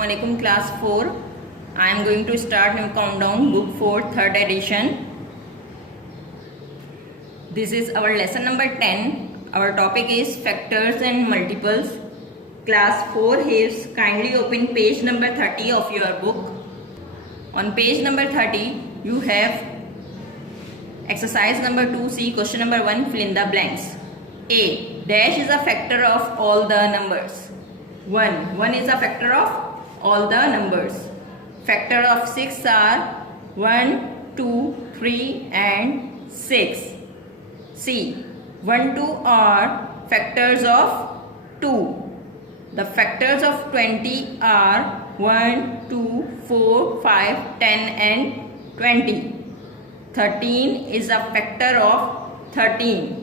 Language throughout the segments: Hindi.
Assalamualaikum class 4. I am going to start new countdown book 4 third edition. This is our lesson number 10. Our topic is factors and multiples. Class 4 is kindly open page number 30 of your book. On page number 30 you have exercise number 2C, question number 1, fill in the blanks. A dash is a factor of all the numbers. 1 is a factor of all the numbers. Factor of 6 are 1, 2, 3 and 6. C 1, 2 are factors of 2. The factors of 20 are 1, 2, 4, 5, 10 and 20. 13 is a factor of 13.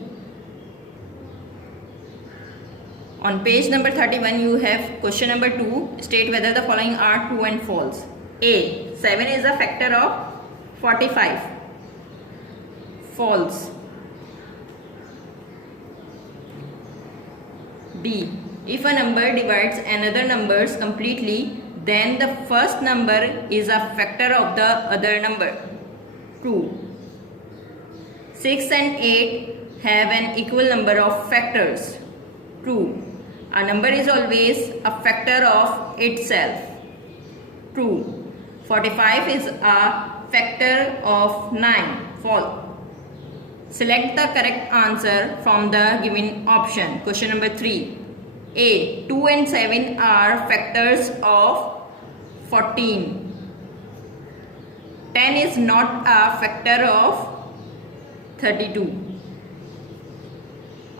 On page number 31 you have question number 2. State whether the following are true and false. A 7 is a factor of 45. False. B if a number divides another numbers completely, then the first number is a factor of the other number. True. 6 and 8 have an equal number of factors. True. A number is always a factor of itself. True. 45 is a factor of 9. False. Select the correct answer from the given option. Question number 3. A 2 and 7 are factors of 14. 10 is not a factor of 32.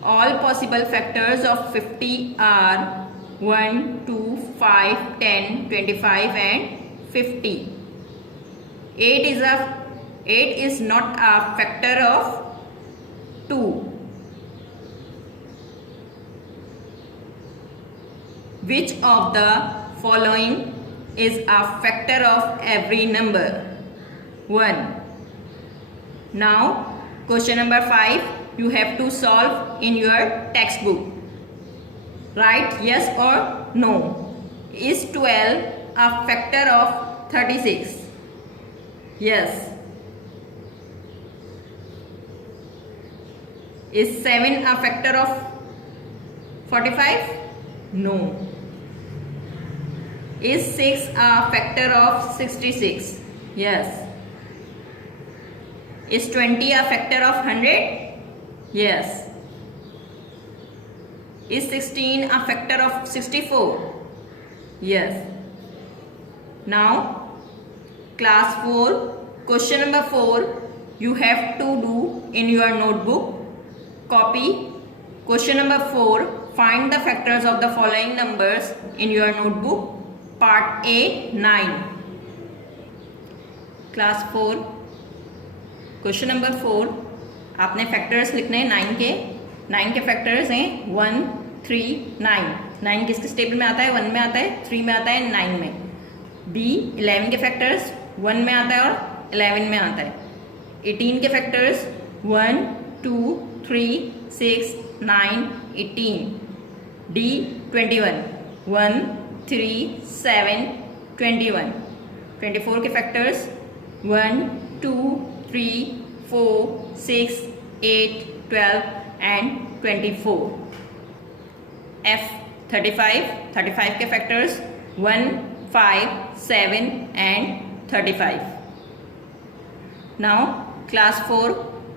All possible factors of 50 are 1, 2, 5, 10, 25 and 50. 8 is not a factor of 2. Which of the following is a factor of every number? 1. Now question number 5 you have to solve in your textbook. Write yes or no. Is 12 a factor of 36? Yes. Is 7 a factor of 45? No. Is 6 a factor of 66? Yes. Is 20 a factor of 100? Yes. Is 16 a factor of 64? Yes. Now class 4 question number 4 you have to do in your notebook. Copy question number 4. Find the factors of the following numbers in your notebook. Part A 9. Class 4 question number 4 आपने फैक्टर्स लिखने हैं 9 के फैक्टर्स हैं 1, 3, 9. 9 किस टेबल में आता है? 1 में आता है, 3 में आता है, 9 में. B 11 के फैक्टर्स 1 में आता है और 11 में आता है. 18 के फैक्टर्स 1, 2, 3, 6, 9, 18. D 21 1, 3, 7, 21. 24 के फैक्टर्स 1, 2, 3, 4, 6, 8, 12 and 24. F 35 के factors 1, 5, 7 and 35. Now class 4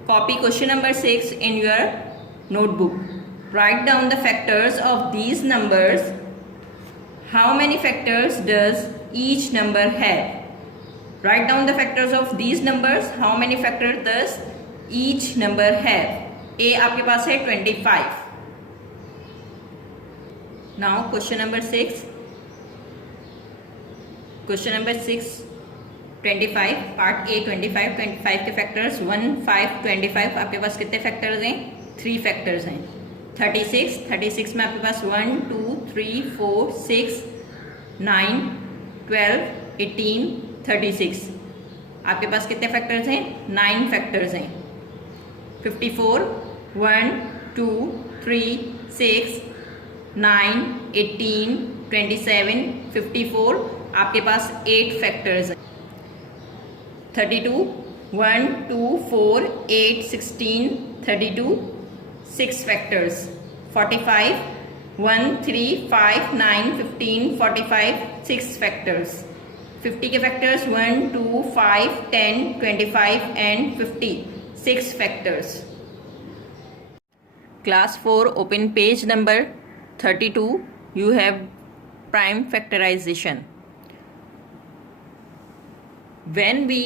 copy question number 6 in your notebook. Write down the factors of these numbers. How many factors does each number have? Write down the factors of these numbers. How many factors does each number have? A आपके पास है 25. Now question number 6. Question number 6 25 part A 25 के factors 1, 5, 25. आपके पास कितने factors हैं? 3 factors हैं. 36 में आपके पास 1, 2, 3, 4, 6, 9, 12, 18, 36. आपके पास कितने फैक्टर्स हैं? 9 फैक्टर्स हैं. 54 1, 2, 3, 6, 9, 18, 27, 54, आपके पास 8 फैक्टर्स हैं। 32, 1, 2, 4, 8, 16, 32, 6 फैक्टर्स। 45, 1, 3, 5, 9, 15, 45, 6 फैक्टर्स। 50 के factors 1, 2, 5, 10, 25 and 50, 6 factors. Class 4, open page number 32. You have prime factorization. When we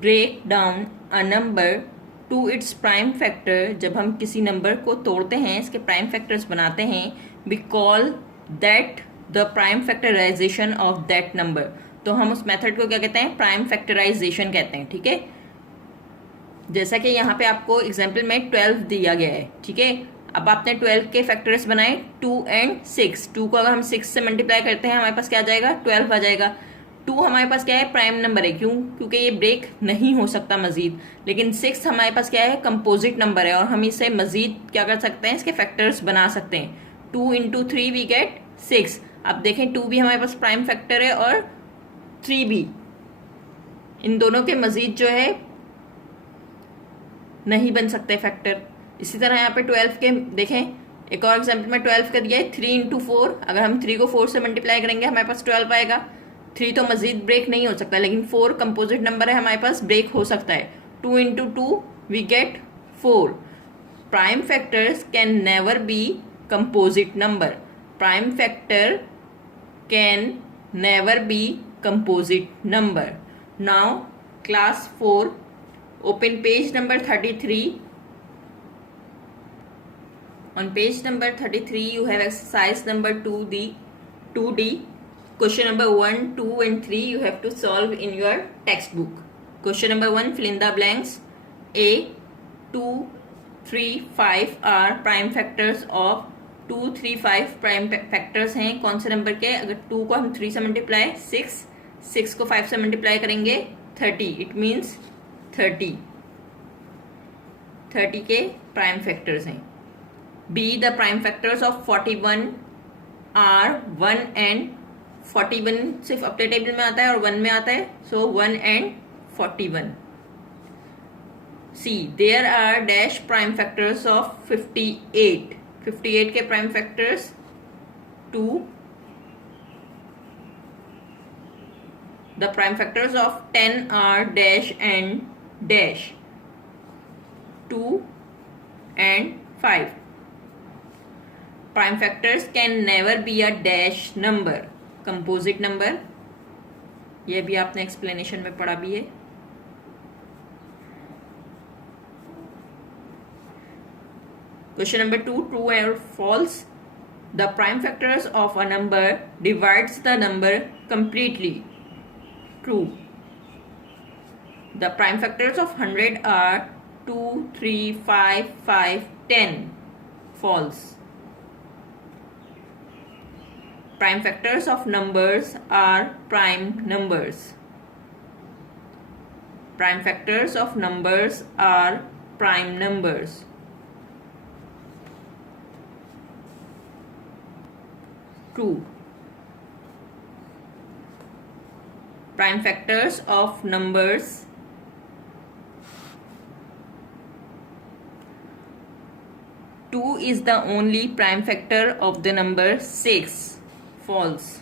break down a number to its prime factor, जब हम किसी नंबर को तोड़ते हैं, इसके प्राइम फैक्टर्स बनाते हैं, we call that the prime factorization of that number. तो हम उस मेथड को क्या कहते हैं? प्राइम फैक्टराइजेशन कहते हैं। ठीक है, जैसा कि यहाँ पे आपको एग्जाम्पल में 12 दिया गया है। ठीक है, अब आपने 12 के फैक्टर्स बनाए 2 एंड 6। 2 को अगर हम 6 से मल्टीप्लाई करते हैं हमारे पास क्या आ जाएगा? 12 आ जाएगा। 2 हमारे पास क्या है? प्राइम नंबर है। क्यों? क्योंकि ये ब्रेक नहीं हो सकता मजीद। लेकिन 6 हमारे पास क्या है? कंपोजिट नंबर है और हम इसे मजीद क्या कर सकते हैं? इसके फैक्टर्स बना सकते हैं। 2 × 3 वी गेट 6। अब देखें 2 भी हमारे पास प्राइम फैक्टर है और 3 भी। इन दोनों के मजीद जो है नहीं बन सकते फैक्टर। इसी तरह यहाँ पे 12 के देखें, एक और एग्जांपल में 12 का दिया है 3 × 4। अगर हम 3 को 4 से मल्टीप्लाई करेंगे हमारे पास 12 आएगा। 3 तो मजीद ब्रेक नहीं हो सकता, लेकिन 4 कंपोजिट नंबर है, हमारे पास ब्रेक हो सकता है। 2 × 2 we get 4। Prime factors can never be composite number. Prime factor can never be composite number. Now class 4, open page number 33. On page number 33 you have exercise number 2D. Question number 1, 2 and 3 you have to solve in your textbook. Question number 1, fill in the blanks. A, 2, 3, 5 are prime factors of 2, 3, 5 prime factors हैं कौन से नंबर के? अगर 2 को हम 3 से मल्टीप्लाई 6 को 5 से मल्टीप्लाई करेंगे 30, इट मीन्स 30 के प्राइम फैक्टर्स हैं। B, the prime factors of 41 are 1 and 41 सिर्फ अपने टेबल में आता है और 1 में आता है, so 1 and 41। C, there are dash prime factors of 58। 58 के prime factors 2। The prime factors of 10 are dash and dash 2 and 5. Prime factors can never be a dash number, composite number. यह भी आपने एक्सप्लेनेशन में पढ़ा भी है। Question number 2, true or false? The prime factors of a number divides the number completely. True. The prime factors of 100 are 2, 3, 5, 5, 10. False. Prime factors of numbers are prime numbers. Prime factors of numbers are prime numbers. True. Prime factors of numbers Two is the only prime factor of the number 6. False.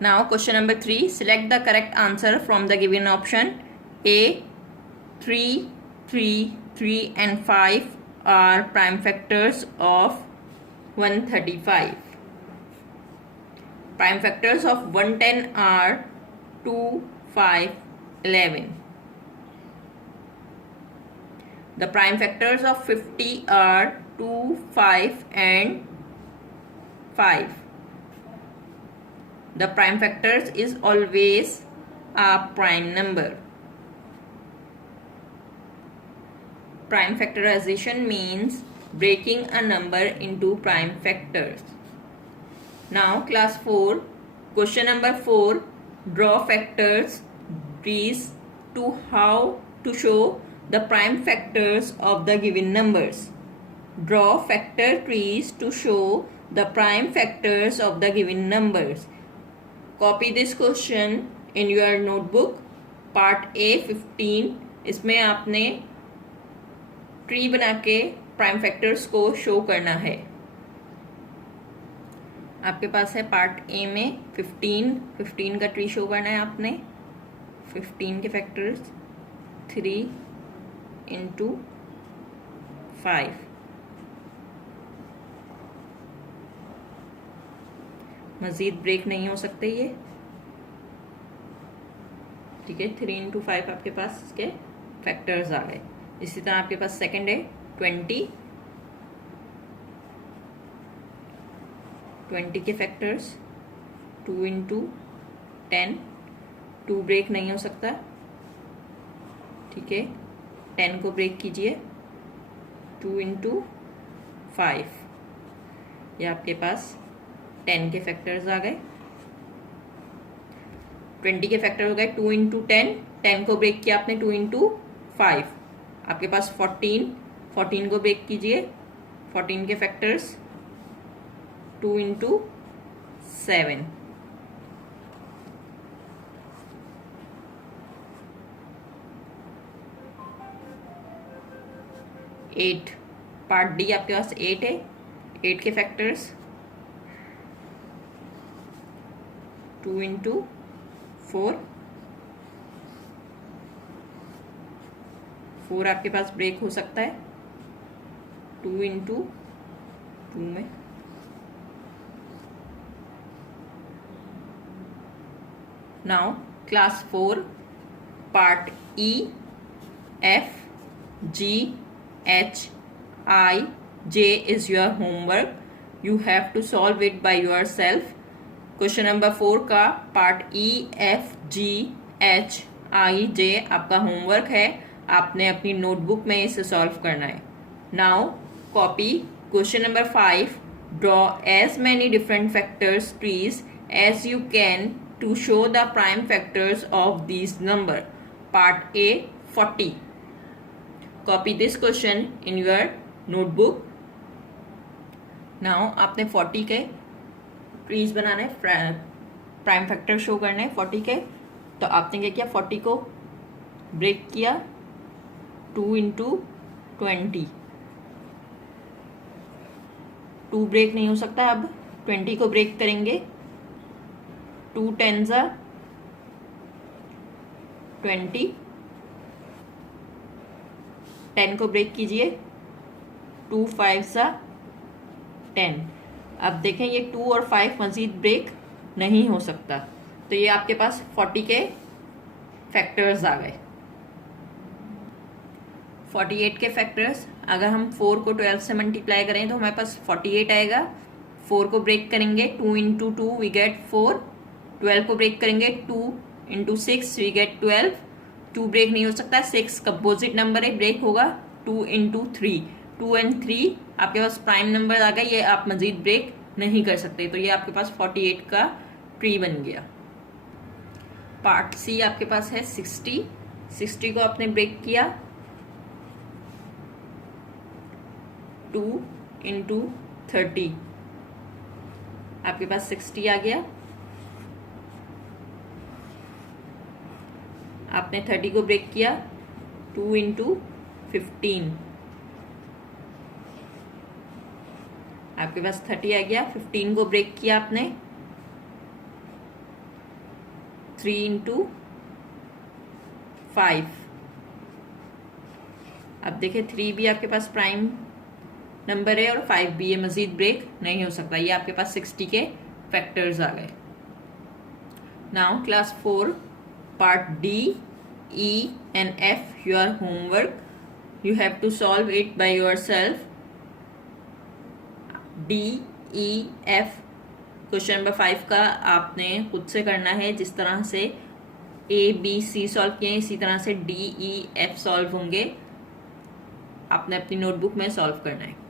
Now question number 3. Select the correct answer from the given option. A, 3, 3, 3 and 5 are prime factors of 135. Prime factors of 110 are 2, 5, 11. The prime factors of 50 are 2, 5 and 5. The prime factors is always a prime number. Prime factorization means breaking a number into prime factors. Now class 4, question number 4, draw factors trees to how to show the prime factors of the given numbers. Draw factor trees to show the prime factors of the given numbers. Copy this question in your notebook. Part A 15. इसमें आपने ट्री बना के प्राइम फैक्टर्स को शो करना है। आपके पास है पार्ट ए में 15 का ट्री शो करना है आपने। 15 के फैक्टर्स 3 into 5। मजीद ब्रेक नहीं हो सकते ये, ठीक है। 3 into 5 आपके पास इसके फैक्टर्स आ गए। इसी तरह आपके पास सेकंड है 20 के फैक्टर्स 2 into 10। 2 ब्रेक नहीं हो सकता, ठीक है। 10 को ब्रेक कीजिए 2 into 5। ये आपके पास 10 के फैक्टर्स आ गए। 20 के फैक्टर हो गए 2 into 10। 10 को ब्रेक किया आपने 2 into 5। आपके पास 14 को ब्रेक कीजिए। 14 के फैक्टर्स 2 into 7। 8 पार्ट डी आपके पास 8 है। 8 के फैक्टर्स 2 into 4। 4 आपके पास ब्रेक हो सकता है 2 into 2 में। Now class 4 part E F G H I J is your homework. You have to solve it by yourself. Question number 4 का part E F G H I J आपका होमवर्क है। आपने अपनी नोटबुक में इसे सॉल्व करना है। Now copy question number 5। Draw as many different factors trees as you can to show the prime factors of this number. Part A 40। Copy this question in your notebook. Now आपने 40 के ट्रीज बनाने, प्राइम फैक्टर शो करने 40 के। तो आपने क्या किया, 40 को ब्रेक किया 2 into 20। 2 ब्रेक नहीं हो सकता, अब 20 को ब्रेक करेंगे 2 10s 20। 10 को ब्रेक कीजिए 2 5s 10। अब देखें ये 2 और 5 मजीद ब्रेक नहीं हो सकता। तो ये आपके पास 40 के फैक्टर्स आ गए। 48 के फैक्टर्स, अगर हम 4 को 12 से मल्टीप्लाई करें तो हमारे पास 48 आएगा। 4 को ब्रेक करेंगे 2 into 2 वी गेट 4। 12 को ब्रेक करेंगे 2 into 6 वी गेट 12। 2 ब्रेक नहीं हो सकता, 6 कंपोजिट नंबर है, ब्रेक होगा 2 into 3। 2 and 3 आपके पास प्राइम नंबर आ गए, ये आप मजीद ब्रेक नहीं कर सकते। तो ये आपके पास 48 का ट्री बन गया। पार्ट सी आपके पास है 60। 60 को आपने ब्रेक किया 2 into 30। आपके पास 60 आ गया। आपने 30 को ब्रेक किया 2 into 15। आपके पास 30 आ गया। 15 को ब्रेक किया आपने 3 into 5। अब देखिए 3 भी आपके पास प्राइम नंबर है और 5 भी है, मजीद ब्रेक नहीं हो सकता। ये आपके पास 60 के फैक्टर्स आ गए। Now class 4 part D E and F your homework. You have to solve it by yourself. D E F question number 5 का आपने खुद से करना है। जिस तरह से ए बी सी सॉल्व किए इसी तरह से डी ई एफ सॉल्व होंगे। आपने अपनी नोटबुक में सॉल्व करना है।